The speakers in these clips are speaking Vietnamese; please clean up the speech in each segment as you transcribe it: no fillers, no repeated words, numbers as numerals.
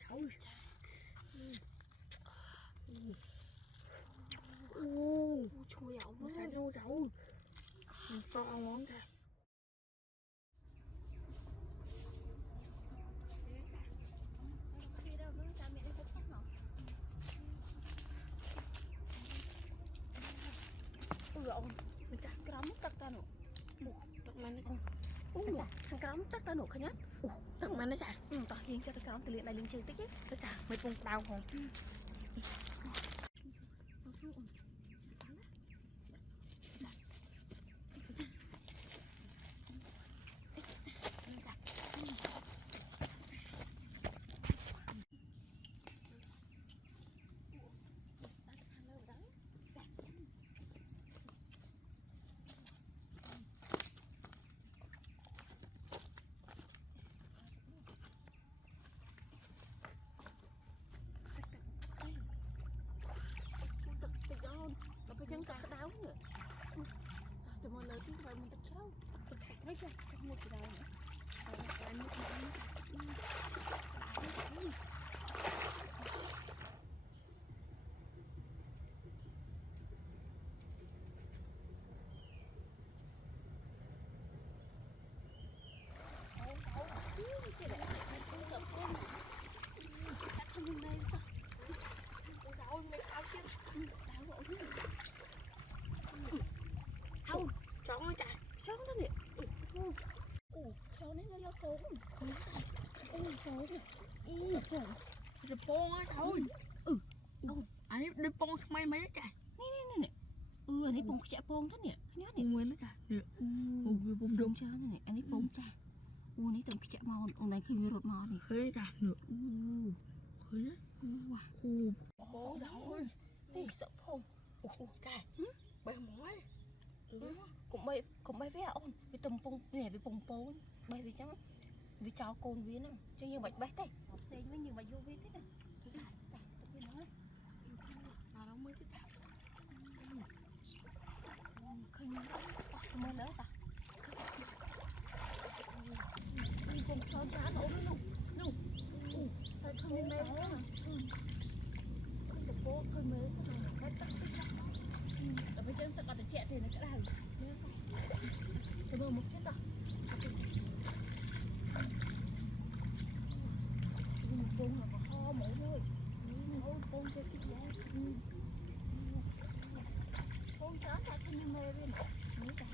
cháu. Trời ảo Nó sạch đâu cháu. Sao ngon thế? Khi đâu nó cha mẹ nó cũng chắc nó. Ông mình cả cái đám tắc ta nổ. Tắc men đấy. Thằng cái đám tắc ta nổ khá nhá. Tắc men đấy chả. Tao hiên cho cái đám từ liền này liền chơi tích ấy. Nó chả mấy bông đau không? Bây giờ cả đáo nữa. Từ một lời tiếng vậy mình tập sao? Tập thạch đấy chứ, không một cái đáo nữa. Cái nước Không, chó nó chả. chó nó nè. Chó này nó là cốm. Cái bông á thôi. Anh ấy đi bông mấy mấy chả. Nè. Anh ấy bông chả bông thế nè. Nhớ nè. Nguyên nó chả. Bông đông chả nè. Anh ấy bông chả. Anh ấy tầm chả màu. Ông này khi mới rột màu nè. Khơi chả nữa. Khơi đấy. Bố thôi. Ê, sợ phong. Chả. Bay mỏi. Cũng bay với ông. Vì tầm bông nè, vì bông bố. Bay vì chẳng. Vì cho côn viên nè. Cho như bạch bách thế. Học sinh với như bạch vô viên thế nè. Tôi nói. Nó mới chết chả. Khơi như mơ lỡ ta. Cùng sơn cá nổ nó nụ. Thôi khơi mê thế nè. Khơi tập bố khơi mê thế nè. Khơi tắt tích ra. Ở bên trên ta còn trẻ thì nó sẽ đào. Tôi bơ một cái ta. Bông là có kho mỗi thôi. Bông cho chút giá. Bông chó ta khơi mê bên này. Mấy ta.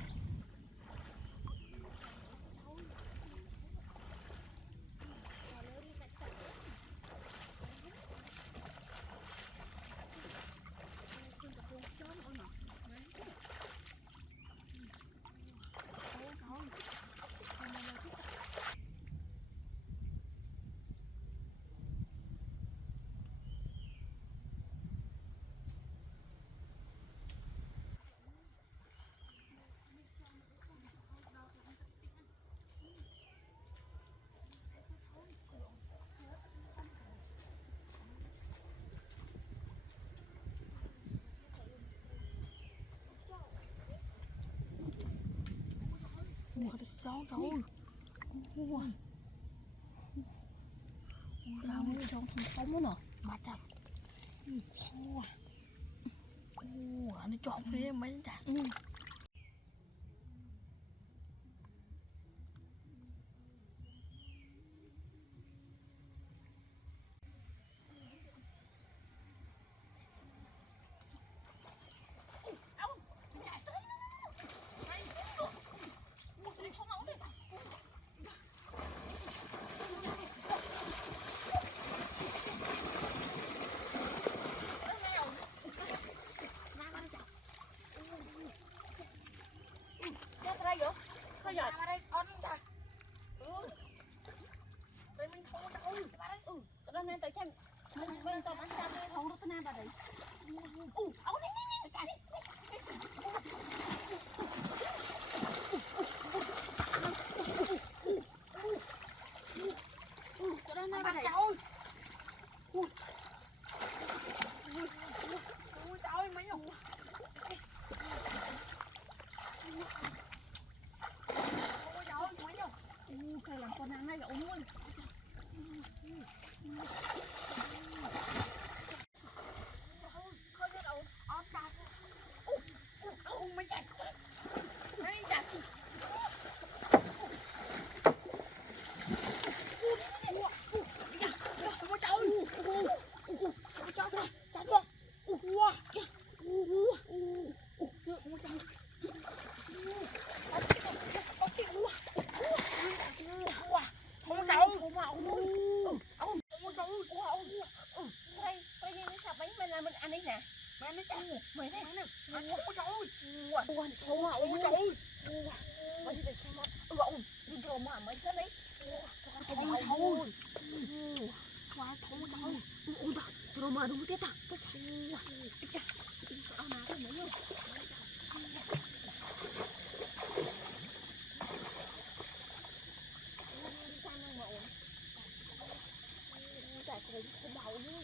Ủa, nó sao rồi. Sao nó trong thùng sống nó Mà chặt. Nó chọc đi mấy chả. Thôi giờ Ra đây con ta. Đây mình thâu đâu. tao nên tới xem mình tao bắn ra cái thùng nó nam vào đấy. Ấu nè cái đi. Tao đang nam vào đấy. Ui trời ơi mấy ông. Ôi trời ơi mấy ông. Phải làm con ăn này gạo luôn. anh ấy nè mày nó chạy mày này mày nó không có rồi không hậu ôi trời mày đi về xem không đi vô mà mày thế đấy không có thôi qua không có thôi ôi ta rồi mà đúng thế ta ao nào thế nữa tại không hậu luôn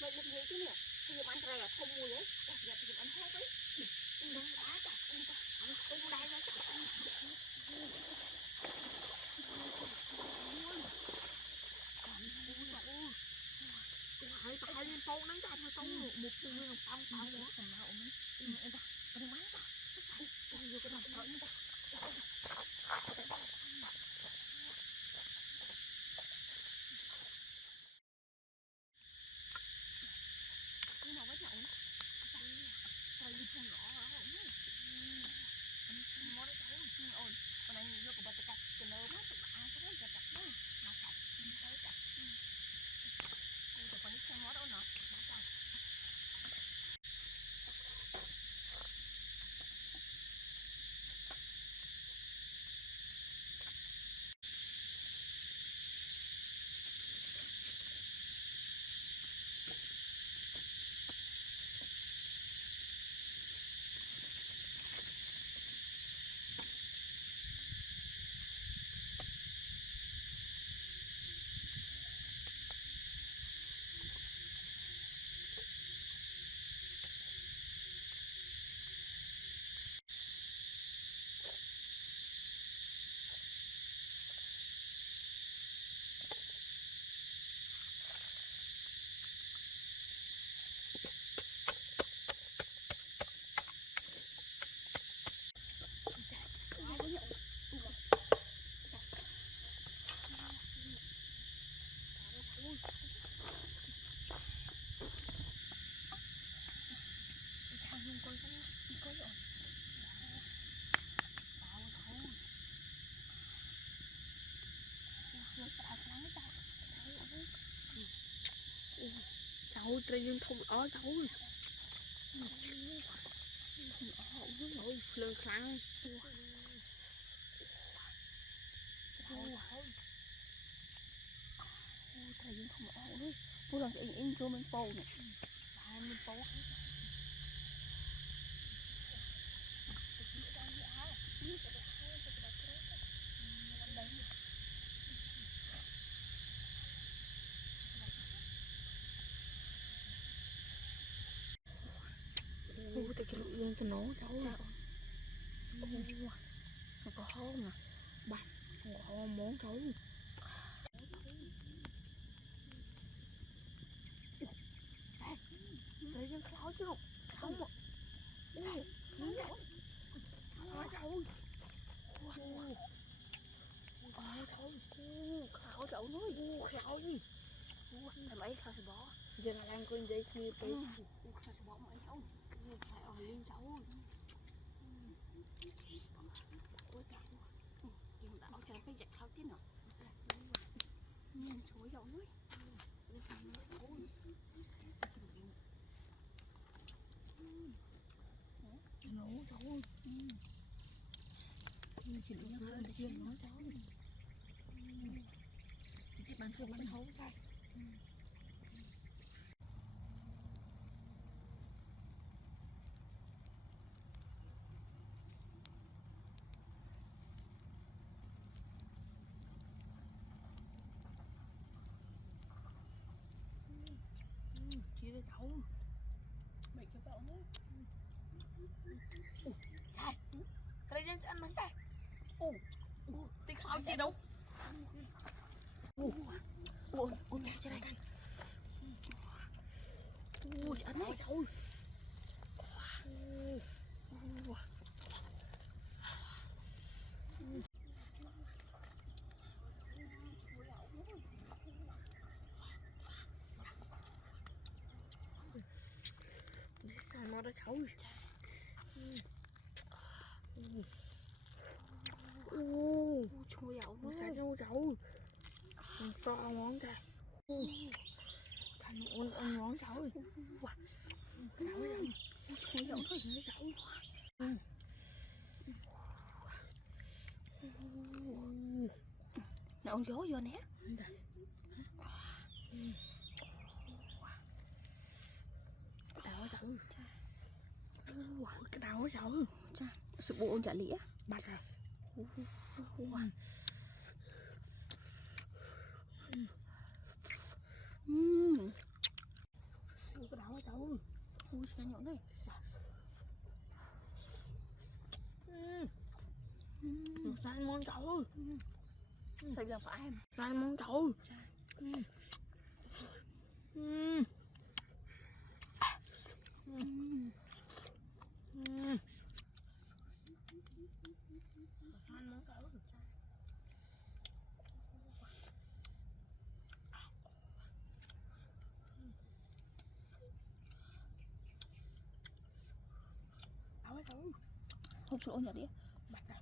mày làm gì chứ nè bây giờ anh ra là không mua đấy giờ bây giờ anh hết đấy nó đá cả anh không đá ra hãy tay lên phong đánh tay tao một phụ nữ phong phong nữa cầm nào mình em ta cái máy ta cái vô cái đồng thợ ta cái nào với nhậu trời đi không rõ hả anh món đấy cháu ôi con anh vô của bà cắt cái nơ mắt tụi bạn có cái cắt đấy mà cắt cái cắt tụi con đi xem món đâu nè cháu trời dương thông ó cháu ôi lơ kháng thời gian không ổn đấy vô lần chạy in cho mình phô nè mình phố ôi tại cái lụi lên cho nó cháu nó có hôm nè bà họ món cháu thời gian khó chứ không không mà cháu khảo đậu núi khảo gì làm ấy khảo sẽ bỏ giờ là đang coi đây kia tới khảo sẽ bỏ mấy không phải ở liên cháu ôi trời nhưng đảo cho cái giặt khảo tiếng nào chuối đậu núi nấu cháu chỉ được hơn để chiên nói cháu thì bạn chưa bắn hấu thôi chia cho cháu mày cho cậu nữa cái này ăn bánh tay tí khảo gì đâu ôi mẹ trên này ui ấn này thôi nó đã cháu. Chui dạo Nó nó. sẽ cháu cháu. Mình so món ra. Thành ôn món cháu. Chui dạo thôi. Nè ông gió vô nè. Đào cháu. Cái đào cháu. Sự bộ chả lĩa. Bạch à. Cái đào cháu. Ui xe nhỏ đây. Sai món cháu. Sao giờ phải em? Sai món cháu. Hộp lỗ nhỏ đi. Bạch à.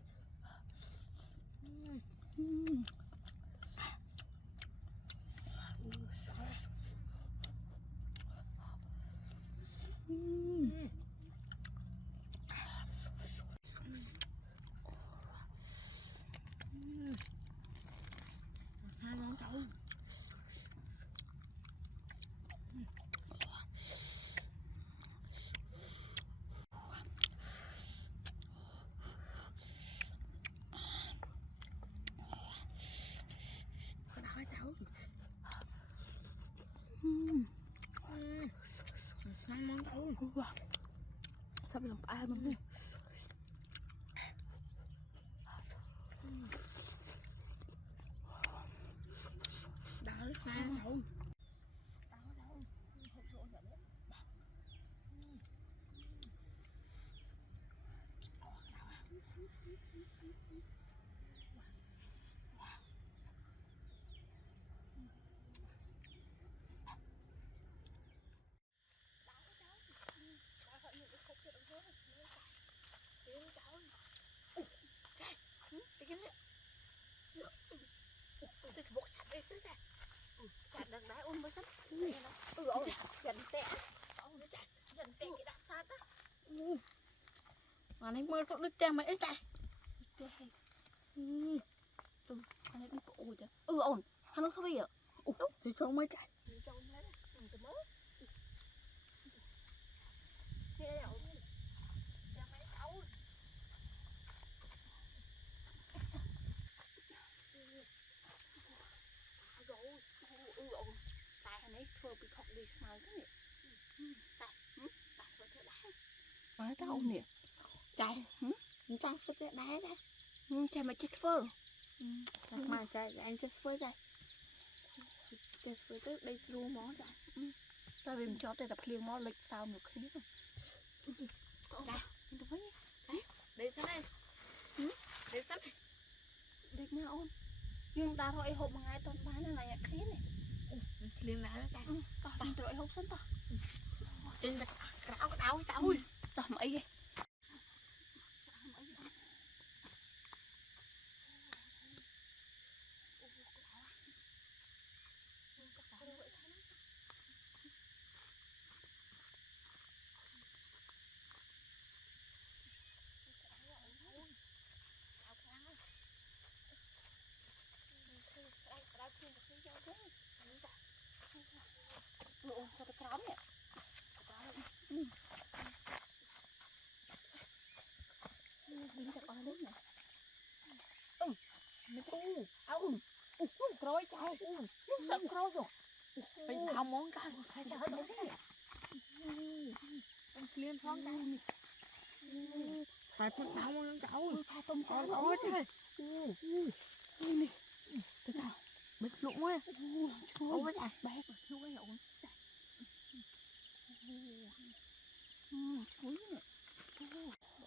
Hai món cháu. Cái đó cháu. Hai món cháu. Sao bây giờ phải em đi. Đỡ hai cháu. Chặt đằng đá ôn mới sắp. Ôi, dần tẻ. Dần tẻ cái đá sát á. Mà anh mơ có đứt trang mấy trái. Anh ấy đi bộ ôi trời. Ổn. Hắn nó không bây giờ. Thì sao mấy trái. Tại hắn ấy thua bị khóc đi smile thế nhỉ. Tại có thể đá. Nói tao nè. Trái. Chúng ta phải chết đá ra. Chà mà chết phơ. Mà trái anh chết với trái. Chết với tới đây luôn món trái. Tại vì mình cho tay tập liền mó lịch sao được khí rồi. Đây, để xem này. Để xem này. Địch nha ôn. Nhưng ta thôi hộp mà ngay toàn bán là này khí này. Liền lại đó trái. Ta rồi hộp sẵn ta. Trên cái đau cháu ơi. Rồi mấy ghê. Lộ cho cái cám nè. Mình chắc ở đấy nè. Mình chắc Rồi trái. sợ croi rồi. Phải đào món trái. Phải sợ đấy nè. Liên phong trái. Phải phân đào món cháu. Tha tôm cháo Ôi trời. Nè. Từ nào? Bịch lụng á. Ôi trời. Bé còn thiếu cái ổn. Chuối nè.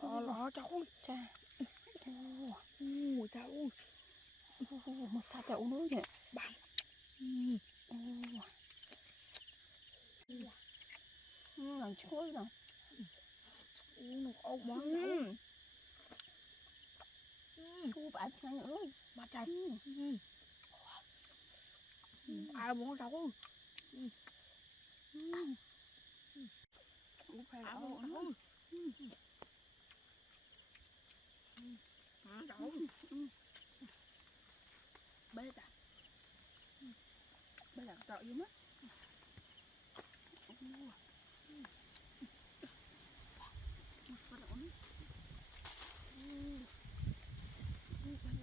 Lo cháu. Cha. Cháu. Một sa chậu nữa nè. Bằng. Làm chuối nè. nó ốc món thu bạn chăng ơi ba trời ai muốn đâu phải ai là muốn đâu đâu bây giờ sợ gì mất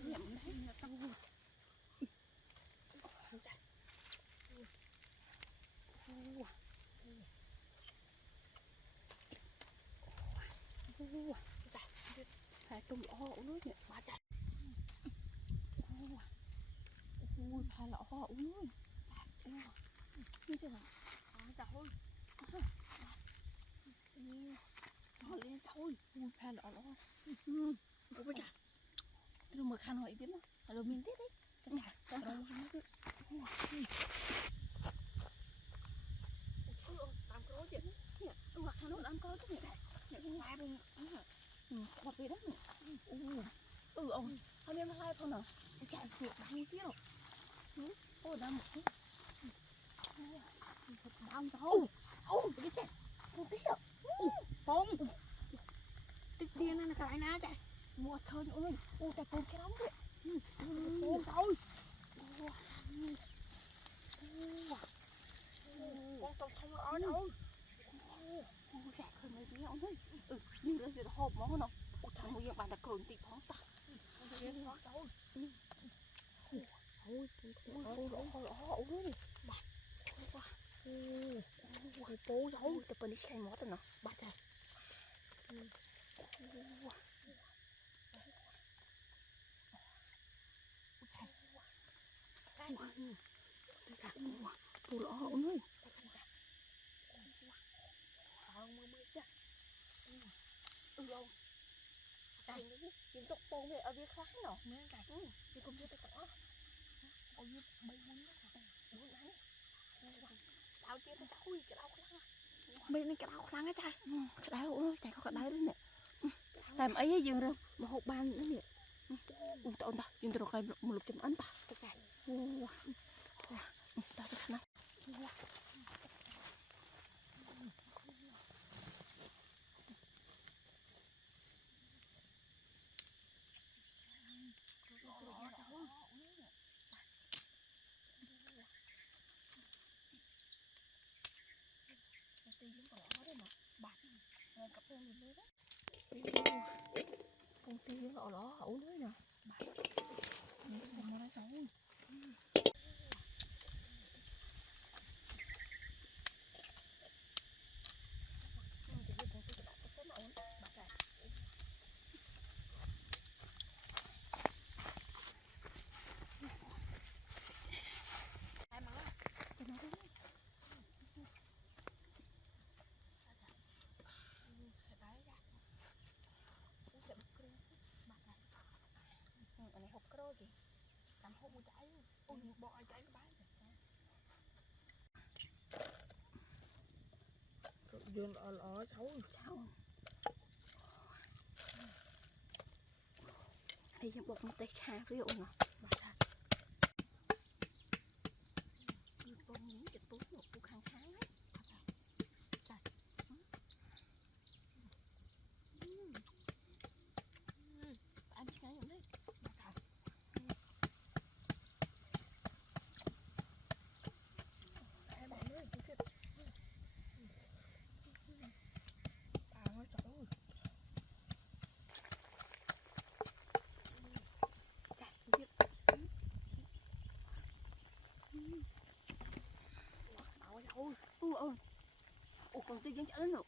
nhậm đấy là tao phải tung lọ nữa nhỉ ba chạy ui phải lọ họ ui như thế nào thôi họ lên thôi ui phải lọ lọ ủa bây giờ tôi mở khăn hỏi biết mà rồi mình tiếp đấy đâu không biết làm cái đó gì tôi mặc khăn nó ăn coi cái này ai luôn hoặc về đất này ông hôm nay hai con à chạy phiệt bao nhiêu ôi đang một ăn đâu cái chạy không tiếp không tích điên này là cái ná chạy mua thơ ơi ô chạy cùng cái lắm đấy không thôi con tao không ở đâu chạy hơn mấy đứa ông ơi như là việc hộp máu nó thằng mua bạn đã cồn tị phóng ta đâu ôi họ ơi bạn quá bố đâu tập bên đi xe mót rồi nó bạn à cô lọ ông ơi ông đây nhìn tóc bông này ở phía khác nó mấy cái thì cũng như tôi có ôi bay muốn muốn ăn tao chưa tao ui cái đau khăn bên này cái đau khăn á cha cái đau ơi chạy có đau đấy nè làm ấy dừng rồi mà hộp ban nữa nè tao ta dừng từ rồi một lục chấm ấn ta cái chạy tao cái khăn công ty lọ lọ ẩu lưới nè nó xấu này hộp cái gì làm hộp một trái ôi bỏ trái cái bái dương ở cháu cháu đây là bột một tay trà ví dụ nó bông những cái túi một cục hàng tháng ấy ăn cái này đấy ôi còn tôi vẫn chạy nữa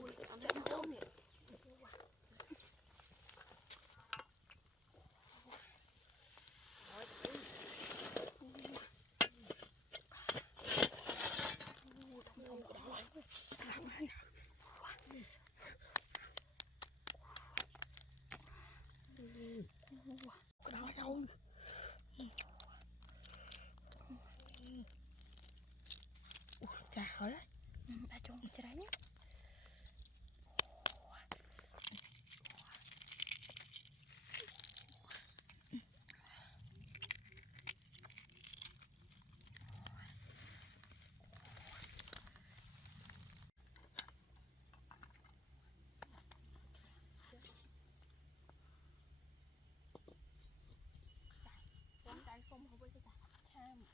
ui chạy nó không nhỉ cái đó đâu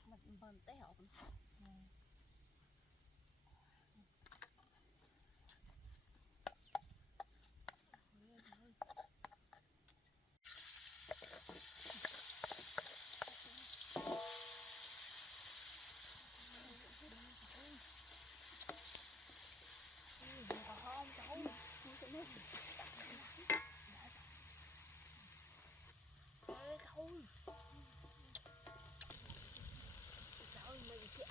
mình bần té hộp không cháu ê cậu cháu mình chạy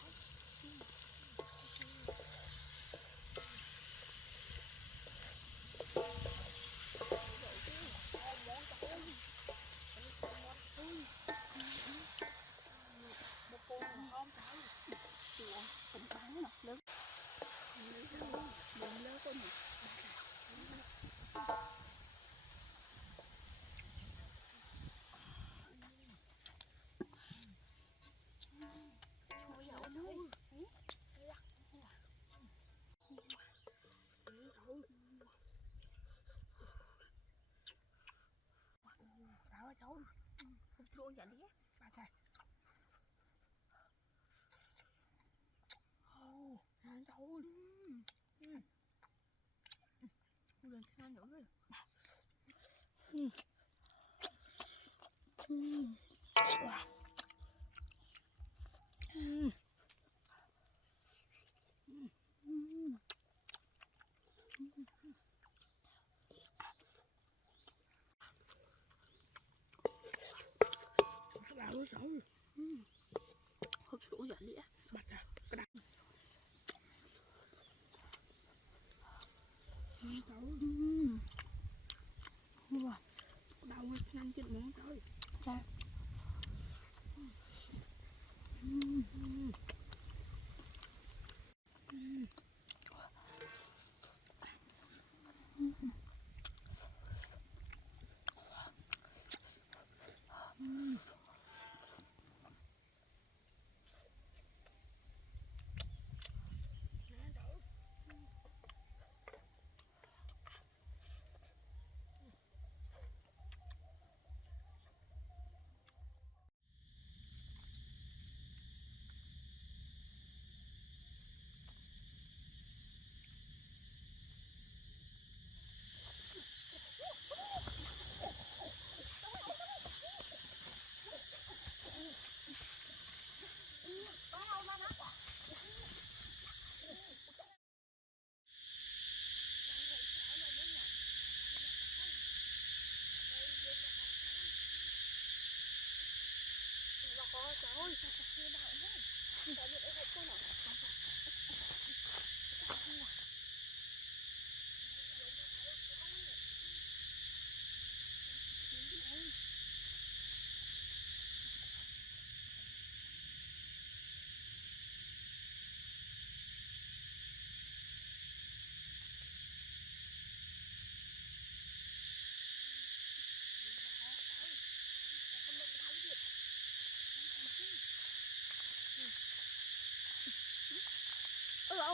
một con không cháu chùa cũng bán nè lớn lớn lớn con này trời ơi đó cháu không chua vậy đi ba trời ăn cháu lần thứ hai nữa rồi bà ơi cháu không chua vậy đi ba trời cái này cháu đau nhanh trên món trời dạ trời ơi sao kia nào thế tại vì em con nào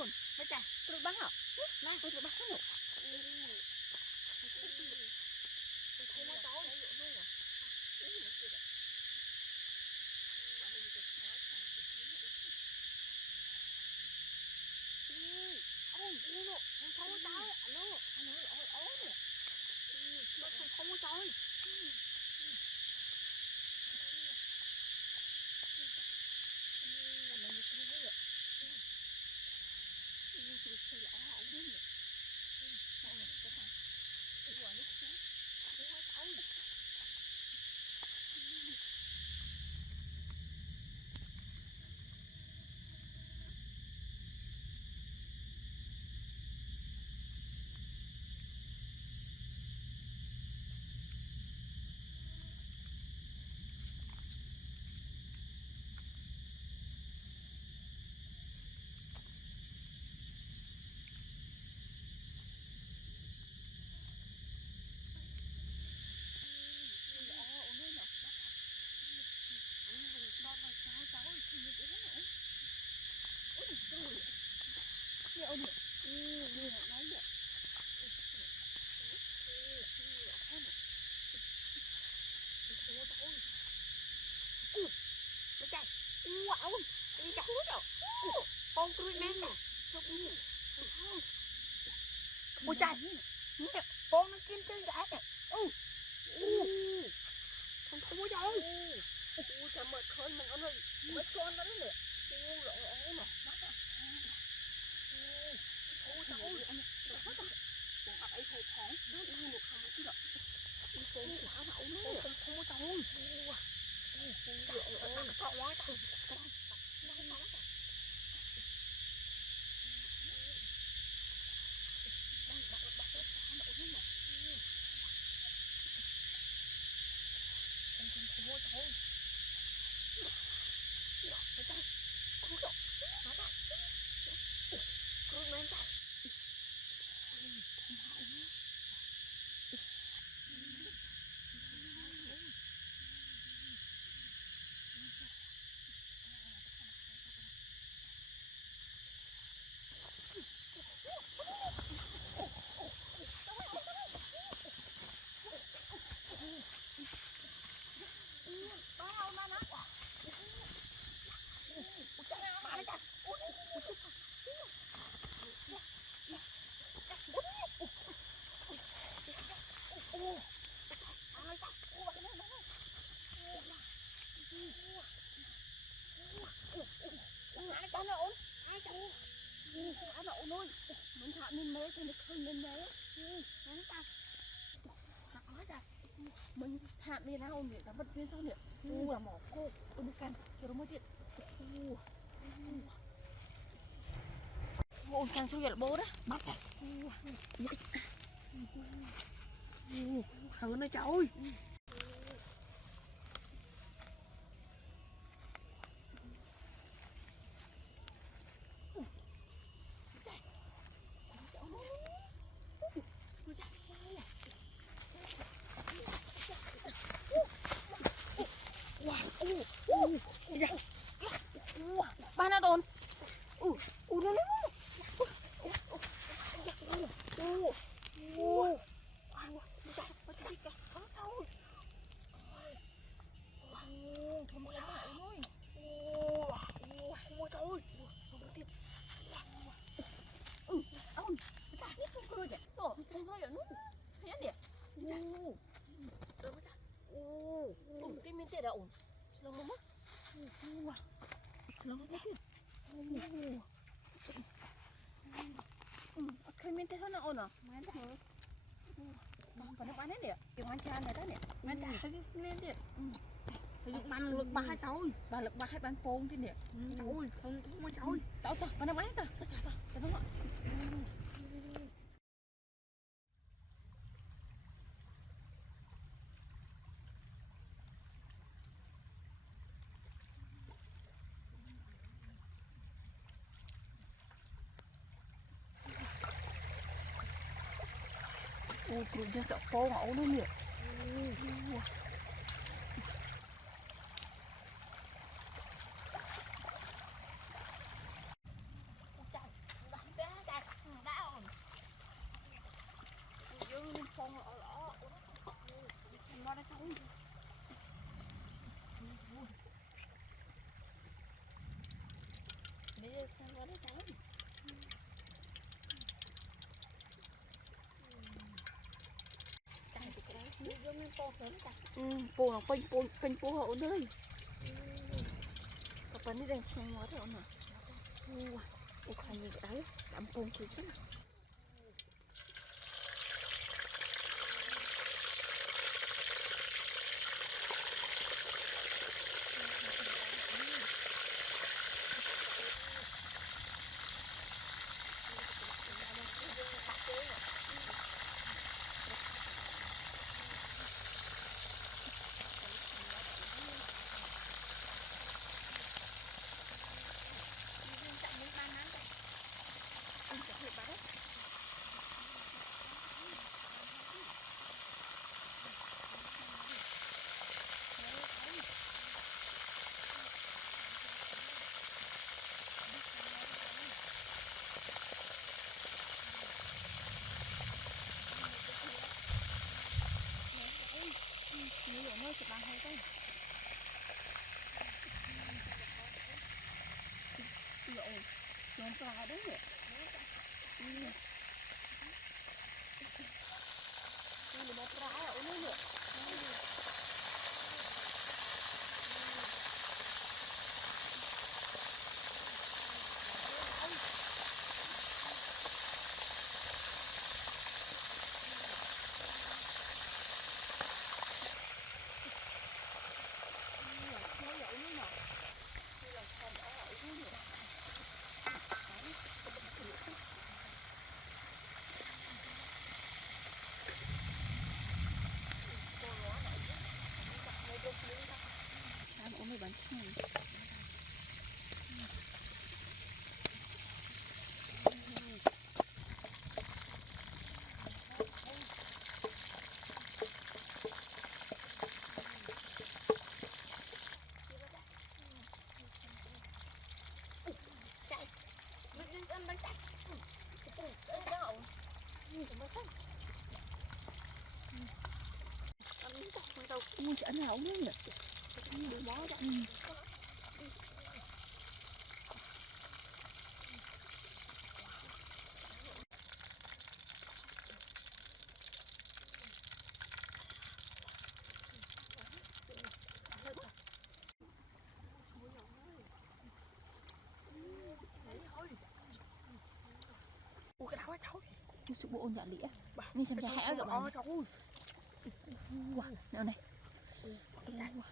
ồn mấy chà tôi bắn hả nè tôi bắn cái nụ không có tối ôi nó không có tối alo alo ôi ôi nè nó không có tối Nghe ôm nè, nghe nói vậy. Mấy cây, wow đi chặt hút rồi con tôi nè ôi trời con nó kim chân gà nè con không có đâu chả mệt con mình ơi mệt con đó nè lộn lộn mà ôi anh con ấp ấy thôi thoáng nó đi một không cái đó con quả đậu nó con không có đâu con quá trời mình thả lên mé cho nó không lên mé mình thả lên nào nè ta vật viên sau nè là mỏ cô đi căn cho nó mới tiện ôi thằng số là bố đó bắt này thử nó trời ơi ba na đồn nó cái miếng tiền đâu lòng mắm cái miếng tiền nó ổn à còn nó bán hết nè cái món chan này đó nè mày trả cái lên đi thì bằng lực ba trời bà lực ba hai bán phôn thế nè trời ơi không có trời tao bà nó bán tao tao nó ôi tụi nó sợ phô ngẫu nó nèปูหลังเป็นปูเหาเลยกับปันนี่แดงเชียงหัวเท่าน่ะปูใครมีอะไรดำปูคือซะน่ะHãy subscribe cho kênh Ghiền Mì Gõ để không bỏ lỡ những video hấp dẫn มันปลาด้วยนี่มันปลาอ่ะนี่เนี่ยỦa mày bán chanh ui chả nào nữa nhỉ đủ máu đó ủa cái đau cháu sự bộ dạ lĩa nghe xem cha hẽ rồi bạn wow nào này wow.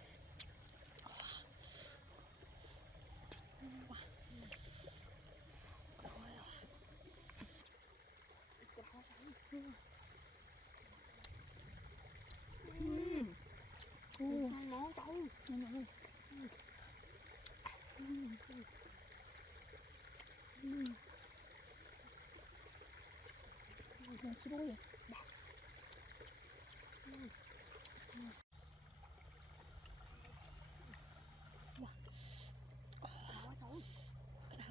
ngon cháu Cái đuôi cái đau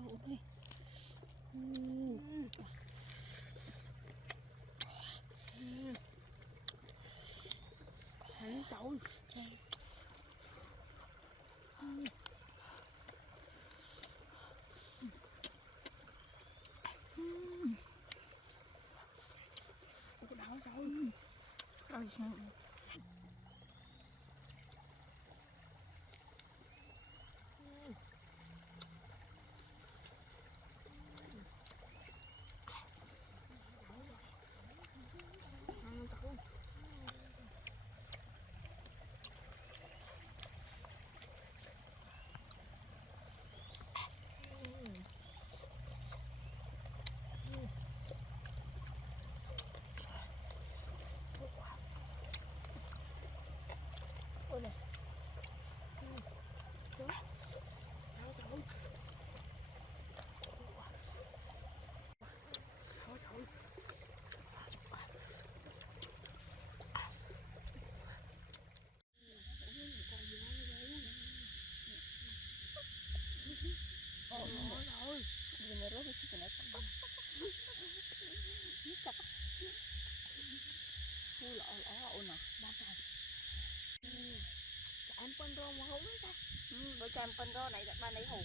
ốm này cháu ôi sao bener loh sih ternyata ini cak una bantai em phân rô mà không ta bữa cho em phân rô này ban đấy hộp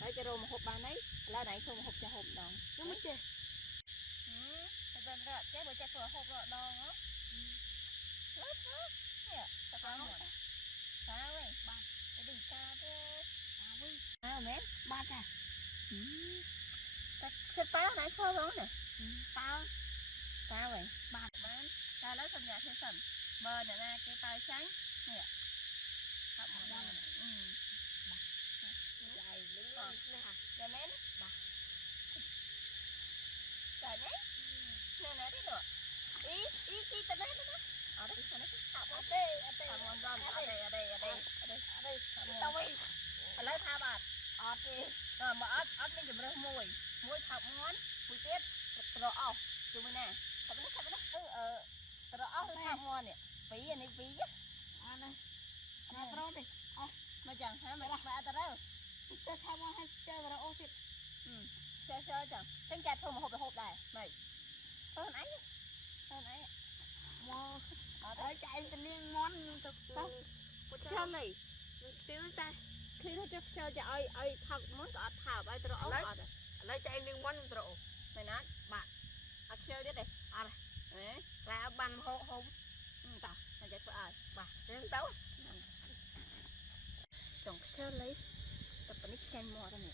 đấy cho rô một hộp ban đấy là này không một hộp cho hộp đòn nó mới chê bên đó chế bữa cho cửa hộp đòn đó lướt lướt nè sao con một sao vậy ban cái đỉnh ca thế mến ba ta sẽ phá này khô luôn nè tao sao vậy ba bán ta lấy trong nhà thuê sầm bờ này nè cái tay trắng nè học một lần dài lên này hả giờ mến trời đấy nè nè đi nữa ý tao đấy đó ở đây nó học ở đây học một lần ở đây tao đi lấy tha bạt ọt đi rồi mà ọt mình chụp được mùi thọc món mùi tiết rồi chụp bên nè thọc nó rồi thọc món nè phí này phí á đây nè tao đi mà chẳng hả mày tao đâu tao tham ăn hay chơi vào ô thịt chơi chẳng cái chặt thôi một hộp này mày hơn ấy ở chạy tình liên món thực sao này tiêu ta khi nó cho ai thật muốn có thảo ai tôi ốc ở đây lấy cho em đừng muốn trộn mày nói bạn à chơi đi đây à này ra bàn hộ hôm tao mày chạy phải bà đến tấu chồng chơi lấy tập bánh kem mò ra nè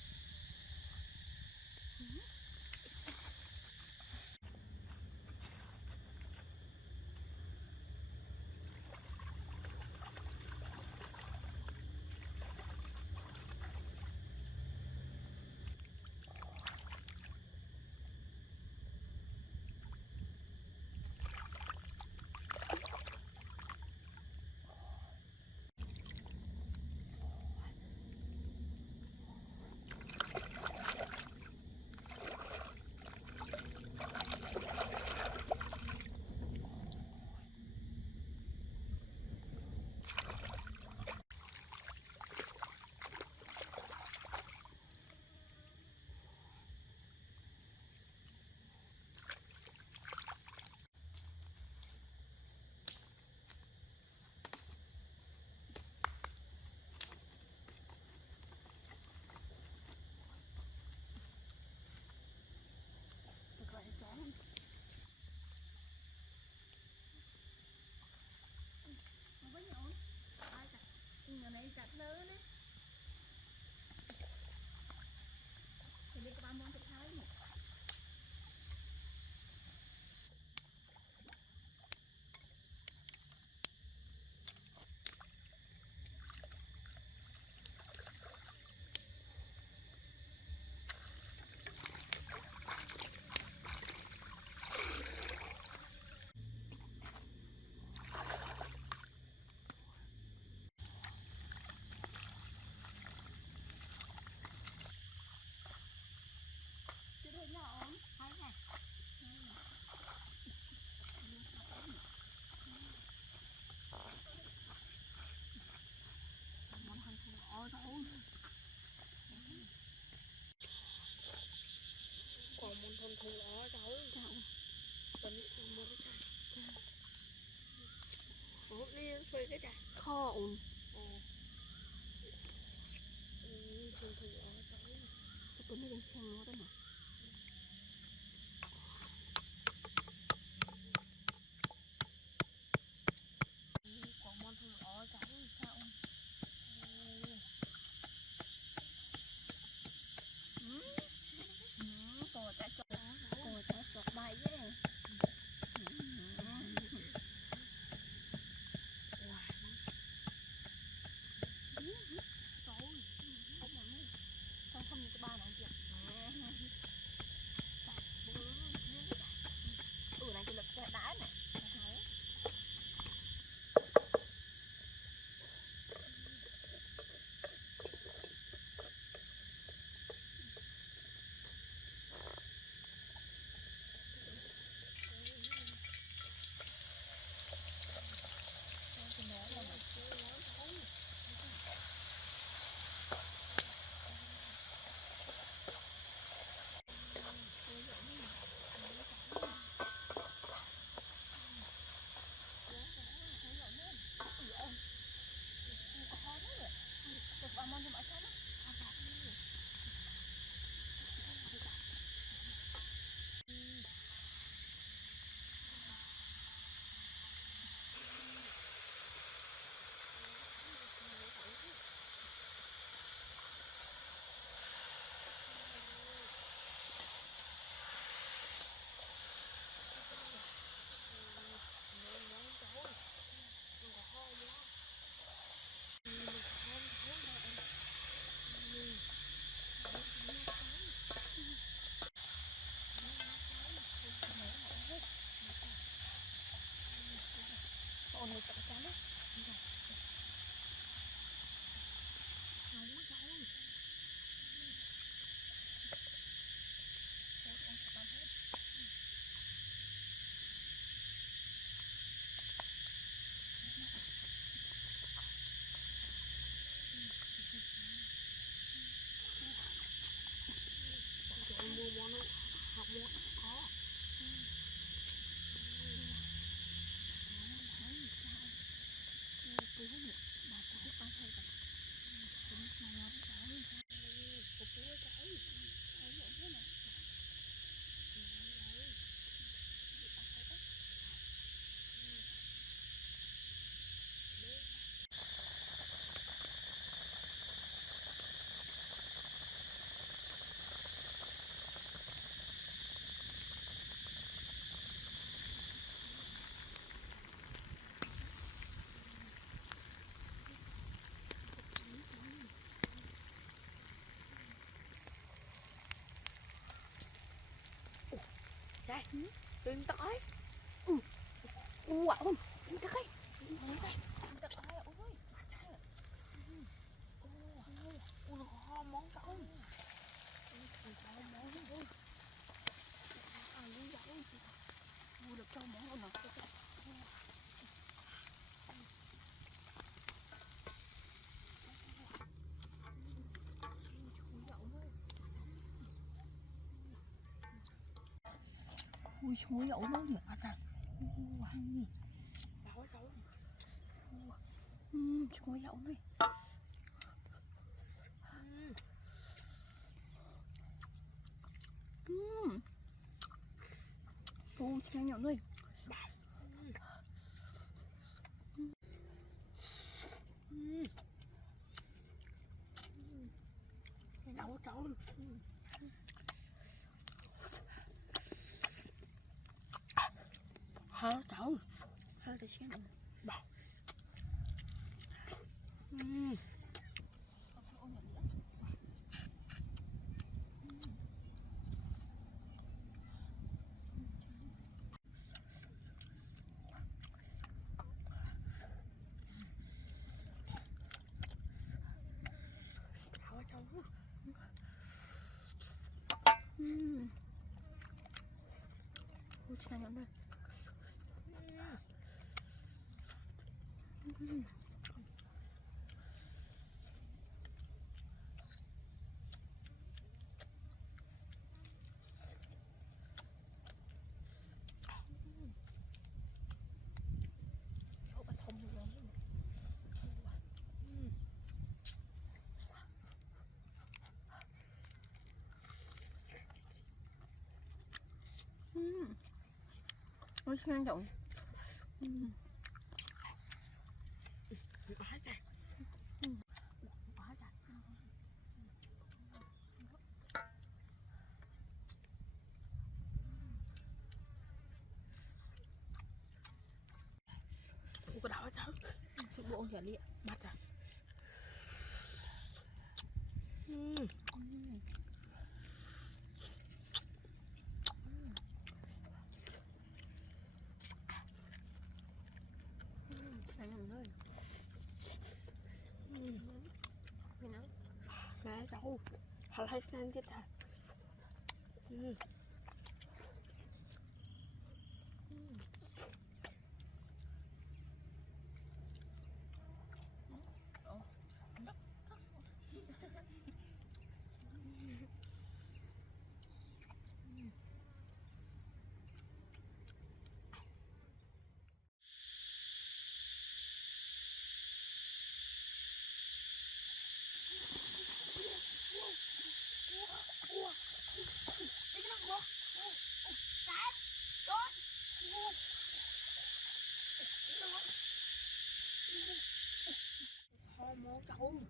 này chặt lớn đấy thì đi các bạn muốn thực thái nhỉ còn muốn thôn thôn ó cháu tuần muốn hút đi chơi cái chả kho ổn thôn thôn ó cháu cái tuần này đang xem nó đó mà còn muốn thôn ó cháu sao cổ trái sọt bài dễ không như cái ba này kìa này cái lực đá này ổn được chắc chắn đấy mua món học món có cứ hết bà có biết bao thôi cả Tìm tỏi. Wow. Tắc ấy. Tật ai ôi. Ui nó ho món cậu. Mua được cho món đâu nào. Ui chúa dậu nó nhỉ ta. Đau đau. Chúa dậu này. Ui chúa dậu này. Đau đau. Hả đau. Hơi để xem. Đau đau. Ui chúa dậu này. Chỗ bà thông như vậy. Ôi chúa dậu. Quá trời. Quá chặt. Ui có đau đau. Sự bộ giả lịa. Bắt à. Chúa dậu ơi. Nè đau. Hả hay sang chứ ta. Ho món cậu.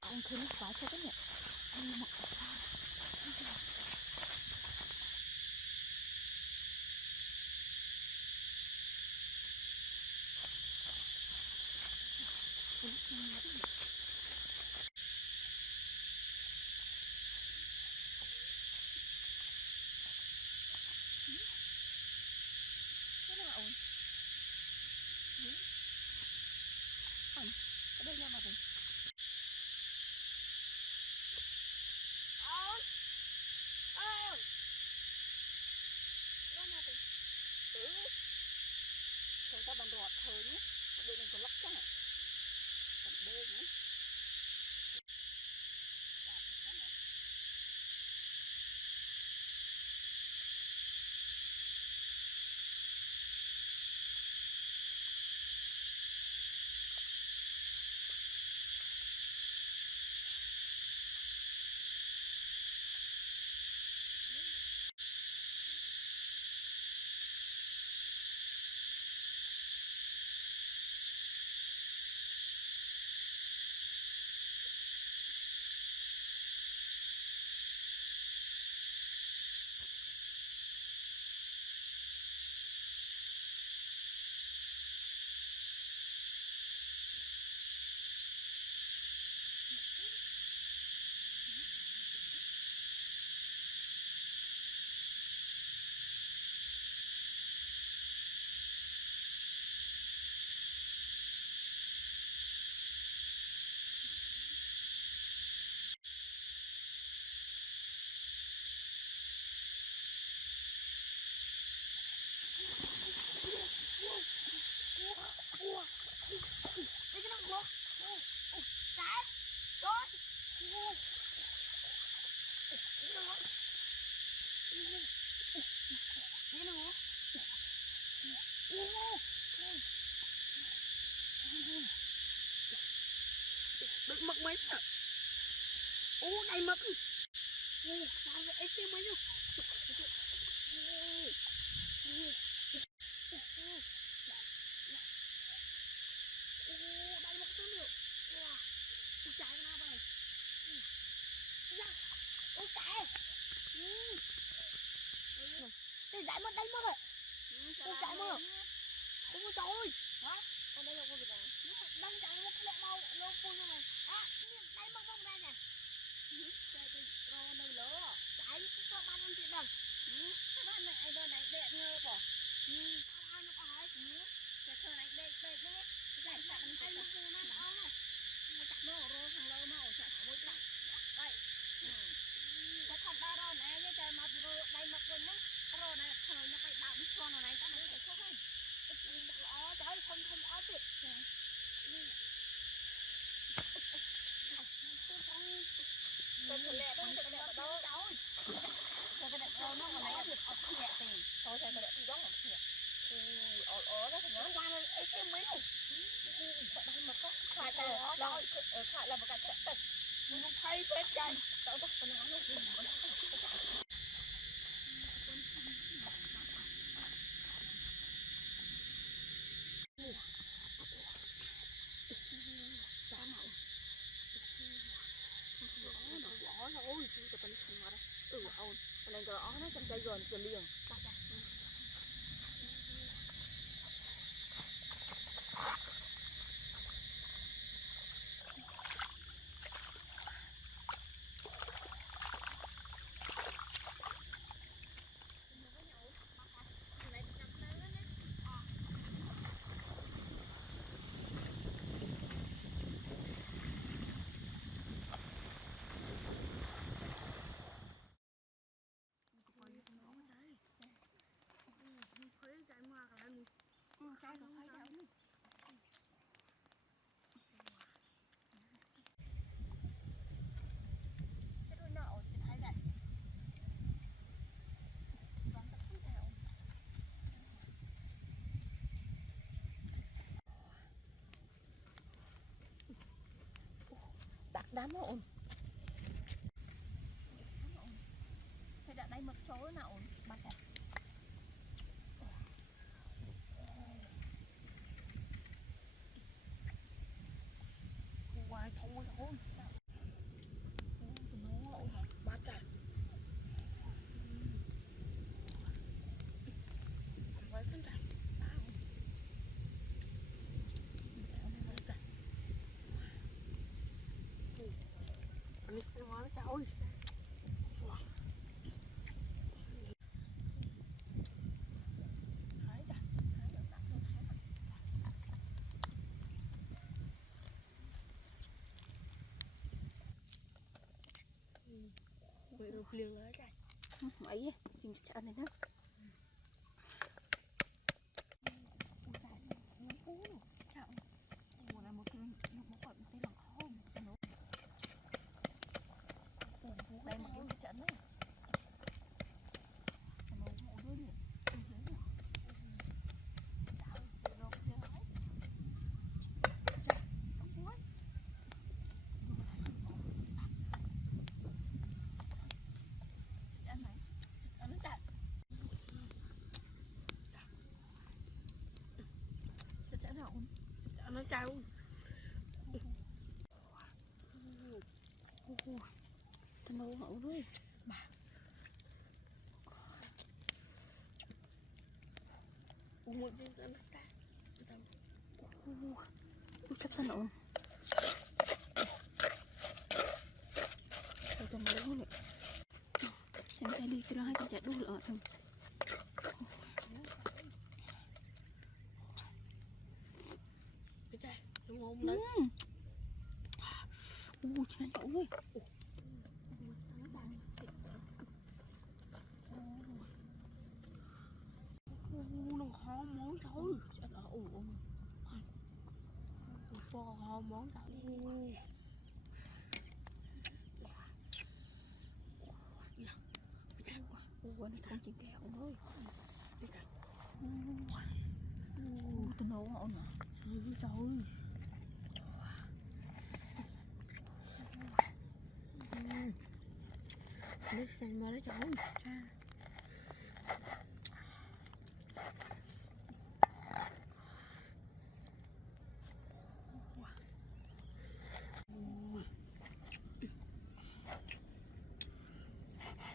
Ông thấy nó quá cho cái nhỉ. Cái nào ổn. Ở đây nha mà mình. Chúng ta bằng đọt thôi nhé. Đây mình có lóc chắc ạ. Cầm đê nhé. ủa đây cái nó trái rồi cái nó đừng mất mấy này mất sao vậy em mấy nhá đây mất số nữa trái cái nào vậy trái cái giải mất đây mất rồi chạy mất không có trời hả còn đây là con gì này đang chạy một lẹ mau nó phun cho mày đây mất bông ra nè chạy đi rồi nơi lỡ chạy có ban ăn chuyện đâu các bạn này ai này đẹp ngơ bỏ ai nó có hỏi chạy thôi này đẹp đẹp nhé chạy chạy mình tay mất bông này áo này chặt nó rồi thằng lơ mau chạy mũi chạy đây cái thật ra rồi này như trời mập rồi đây mất rồi nhá rồi này thời nó phải đào đi con này các bạn thấy không trời không ó tuyệt cái lẹ đó cái lẹ đâu cái lẹ đâu nó còn lấy được nhẹ thì thôi cái lẹ thì đó là nhẹ đó thì nó qua ấy cái mấy đâu đây mà có phải là rồi phải là một cái tật mình không thấy phết trời đâu đó con nó ôi cái bên không mà đây ôn bên này gõ nó trong cây gần từ liền trái nó thấy đâu cái đôi nọ thấy này đặt đám nó ổn thế đã đây một chỗ nào ổn bắt này ngoài thôi thôi nó bắt rồi với phân cảnh anh đi xem nó cháu ơi được liền lấy cái mấy chừng chả này nữa đây mà cái trận đấy nó trâu nó nấu hậu rồi bà một trên sân ta sắp sân ổn rồi tầm lấy này xem cái đi cái đó hay cái chả đu lợn không cái chai đúng không đấy chai ôi nó khó món thôi. kho món đó. Ủa nó không chỉ kẹo thôi. Tôi nấu ngon nè. Trời ơi. Nước xanh mà nó trời ơi.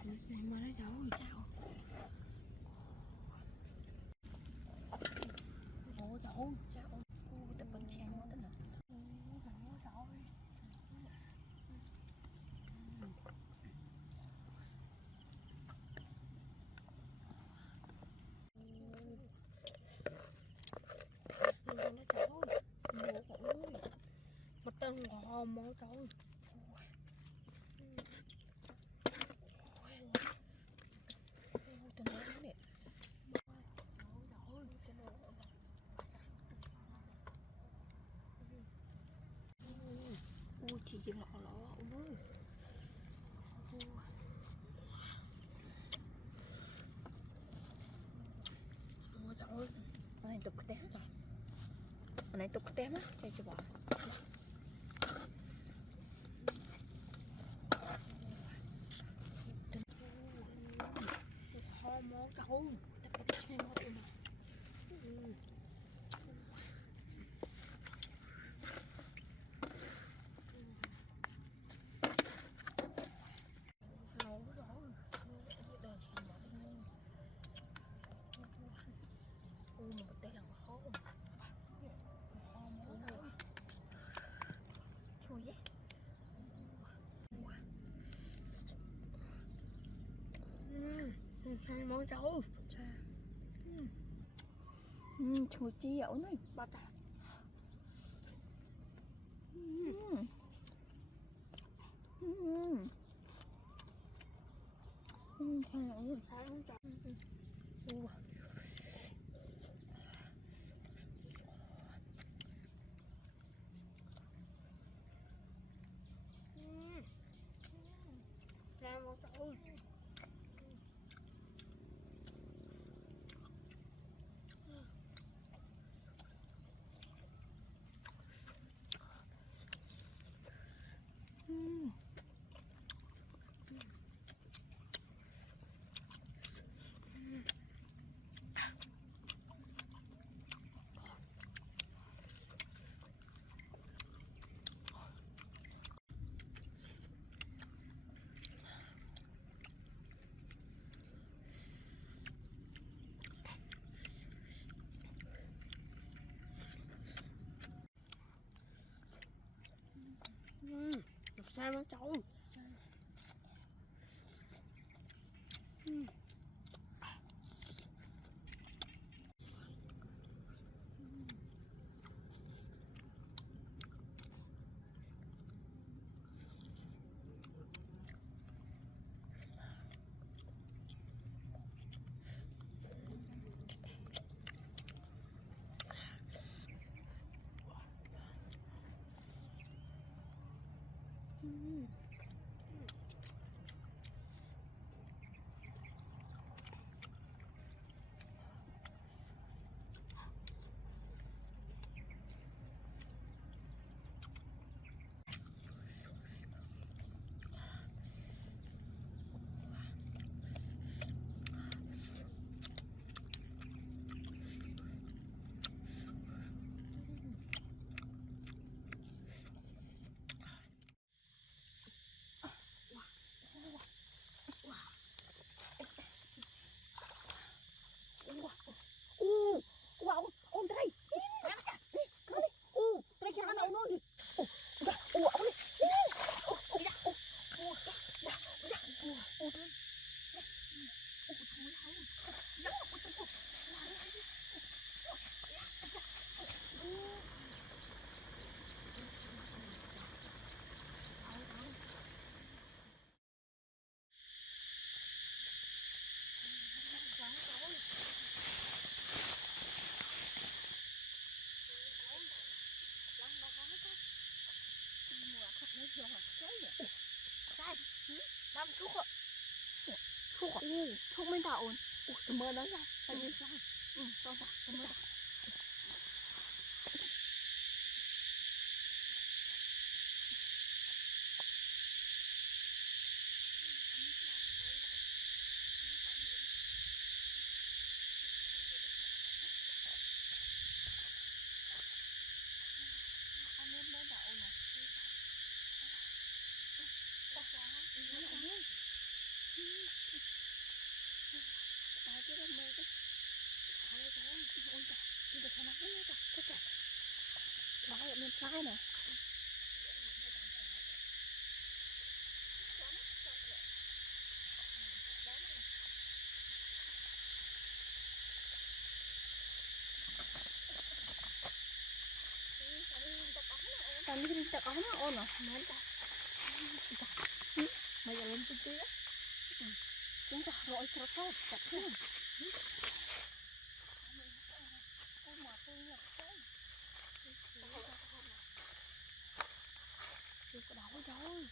Nước xanh mà nó trời ơi. Sao? Ủa trời ơi. Sao? Tập bánh xanh quá thế nào. Mà tên ngon món trời. Ui chị lọ lọ ông ơi. Ôi trời ơi. Cái này tục cái té rồi. Cái này tục cái té á, cho bỏ. Món trâu. Tập cái này nó tụi nó. Hai món trâu. Chua chi ẩu này ba ta. Nó chưa hả? Sai. Đâm thuốc ạ. Thuốc ạ. Thuốc mấy tao ổn. Tụi mơ nói ra. Tại vì sao? Tao ra. Tụi mơ ra. Anh em mấy tao ổn. Tao chứ đâu mê cái. Thôi thôi, ôi trời, đi được thằng nào hết nữa trời, chết trời. Đó là bên trái nè. Tao đi tập ống nó ôn à, mến ta. Bây giờ lên tí á. Chúng ta rồi cho tốt, chặt luôn. Tôi mà tôi nhập cái. Tôi có đau rồi.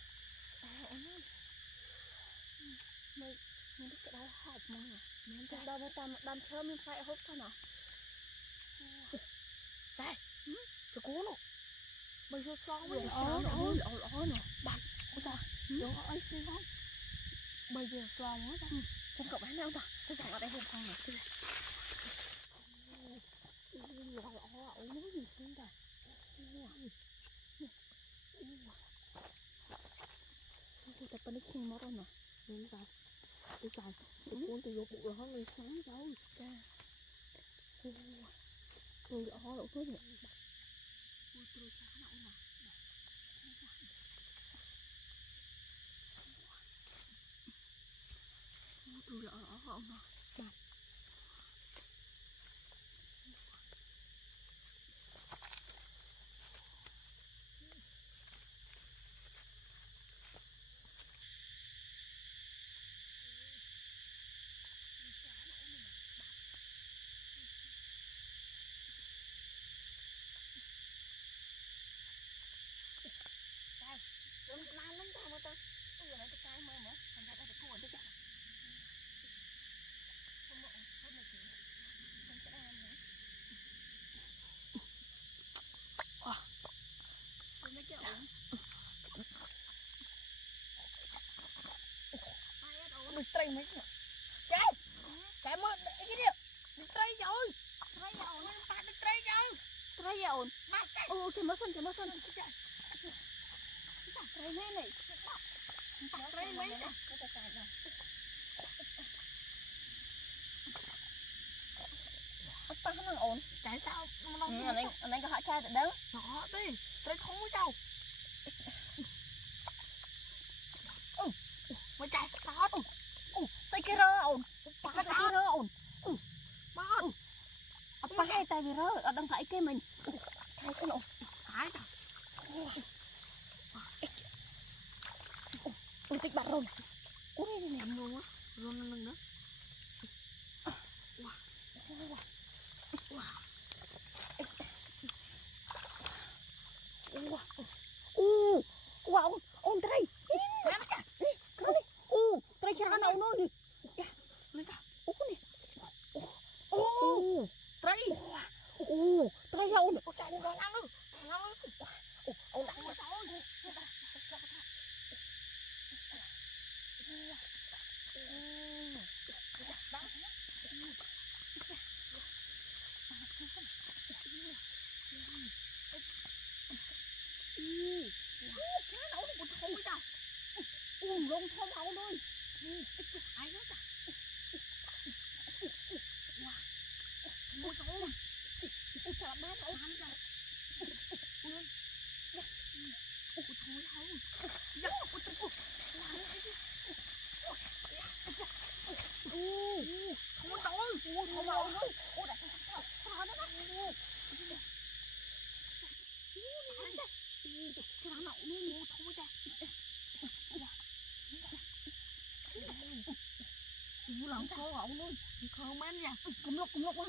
Ôi mày biết cái đau hộp mà. Mến ta. Đau mà đâm sớm mình phải hốt sao nào. Đây, cái cú nó. Bây giờ sao bây giờ ôi nè bạn ôi ta vô ơi xí không bây giờ sao quá ta xem cậu bán đâu ta tôi chẳng ở đây không con nè tôi ôi nó gì không ta tôi tập bên cái mỏ rồi nè đúng rồi tôi xài tôi cuốn tôi vô bụng rồi hơn người sáng rồi cha tôi ở đâu thế nhỉ tôi sáng nào nè tôi ở không nè bạn đừng làm đến cái mà tôi bây giờ này cái mơ nữa thành ra đây là cuộn tôi chạy không mộng không là gì không sẽ ăn nữa tôi mấy cái ổn được tray mấy cái trái cái mơ cái gì được tray rồi tray ổn bạn được tray rồi tray ổn cái mơ xanh tray mấy này tray mấy này ta nó ổn tại sao anh có hỏi trai được đâu nó đi tray không có đâu mà chạy tao tay kia rơ ổn tay kia rơ ổn ba hai tay kia rơ ở đằng phải kia mình hai xin ổn hai tôi tích bạc rồi cú này ném luôn á rồi nâng nữa wow ôn trai trai chả nào nó đi lên ta nè trai trai ôn có chạy con ăn luôn ôn đặt mà chá nấu một thôi ta rong thơm ấu thôi ai đó ta mua thôi chả bán ấu ăn rồi thôi thôi không có tối không ấu nữa đặt sao nó cái nó nậu nó mua thôi ra mua lòng khô ậu luôn khô men nha cùng lúc á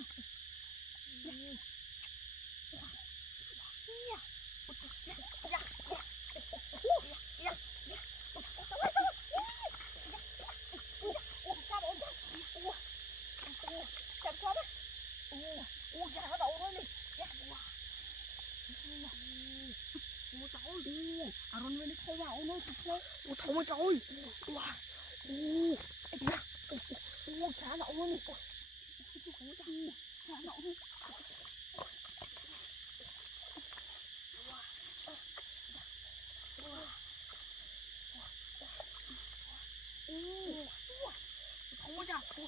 ơi à rồi mình thôi vào nó thôi ủa thôi mà trời wow ê kìa chả lậu luôn chả nọ luôn không có trời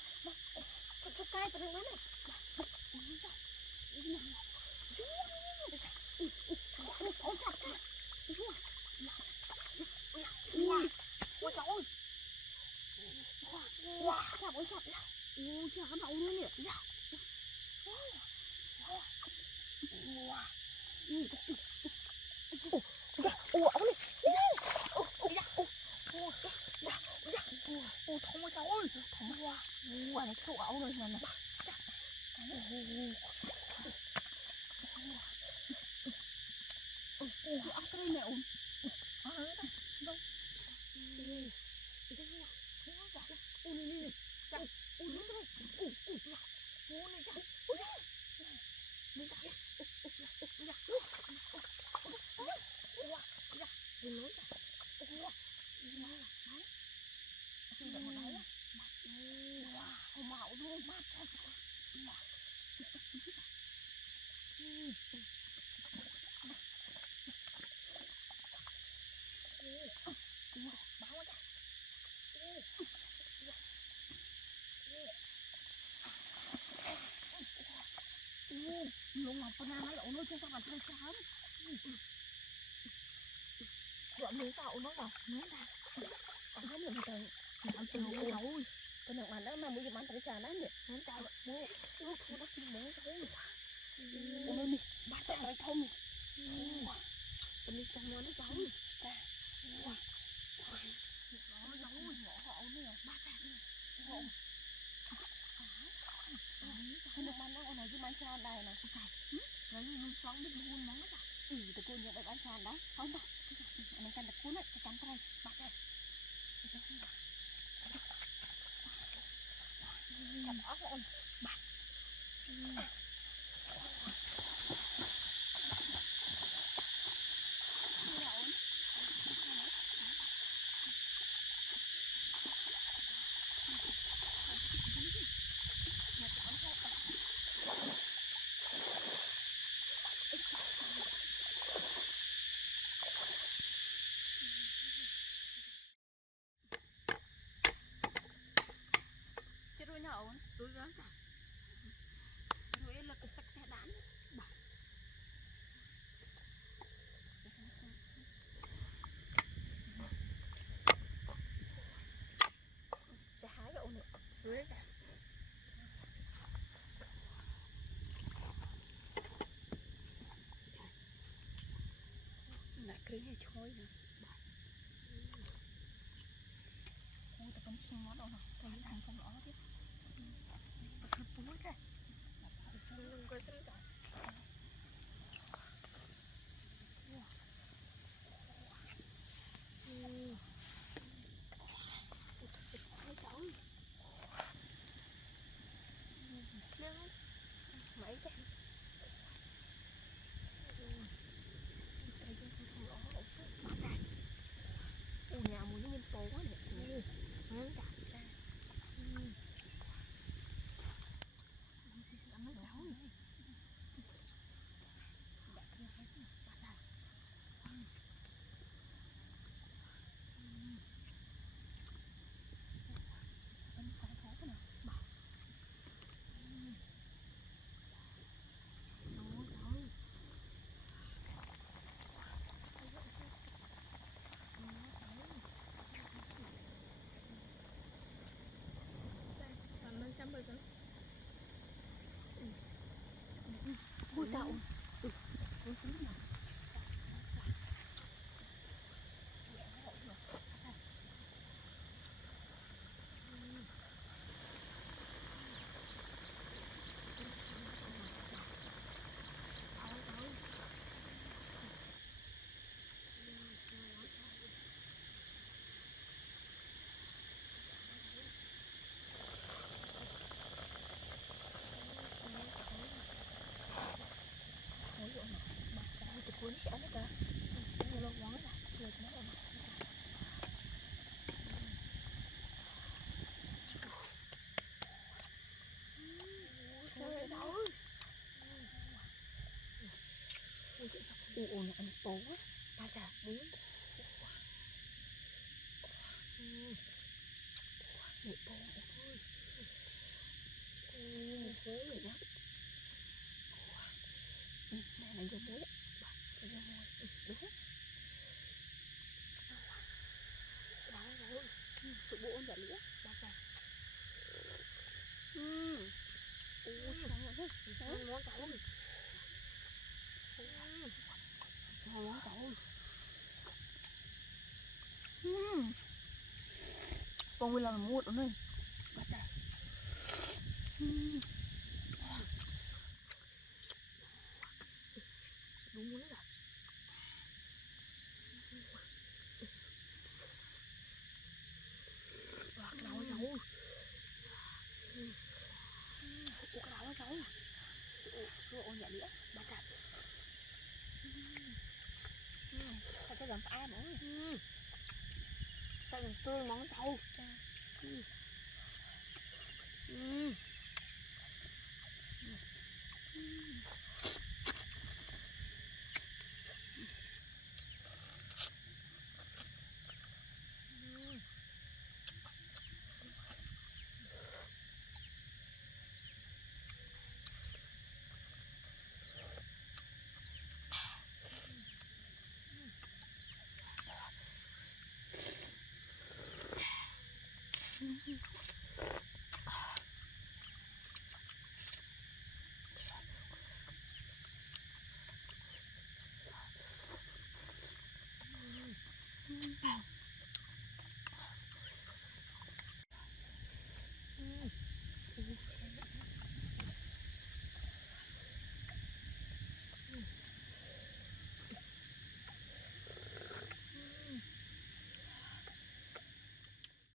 cái cay từ đó này ôi chặt ôi trời ơi wow chặt ôi chặt ôi chả nọ luôn nè ủa ông ủa thông mà trời ơi thông quá này chỗ áo rồi nè ủa áo cái này ổn đâu mạo luôn mát luôn ngọc con nó lộn nó trên sao mà chơi chán gọi miếng tàu nó vào miếng ta không được mà trời làm tình yêu rồi cái nào mà nó mà bây giờ ăn tới trà nó vậy miếng tàu bố nó xin miếng thôi ôi đi bắt tay phải không mình đi trong nó cháu ta nó giống ngõ họ nè ba ta nè cái nước mắm nó ở này chứ mắm tròn đây nè lấy nó xoắn biết luôn món đó từ cô nhận được mắm tròn đấy không đâu mình cần được cuốn ấy cái cắn tay ba ta cắn ốc rồi ba rồi nào tôi ráng cả rồi là cái sắc xe đán chả hái cái ôn này dưới cả lại cái này thôi nè ôi ta cắm xung nó đâu nào thấy hàng không rõ chứ ta cứ túi cái đừng coi tính cả mấy cái nhà mùi nó nguyên phố quá nè nó đặt ra nó cháu này ôi cậu cuốn sẽ nó cả เลยนะtrời ơi ồ này anh bố á ba già bún mẹ bố ơi bố vậy đó mẹ này vô bố bà vô ngồi đúng đó rồi tụi bố ăn lĩa ba già ôi trời ơi ngon món cháu ơi ngon món cháu ơi con quy là mua ở đây ba già đúng muốn là cái đầu cháu ủa cái đầu cháu ủa nhảy đĩa ba cặp sao cái làm ai nữa sao tươi món trâu Mm-hmm.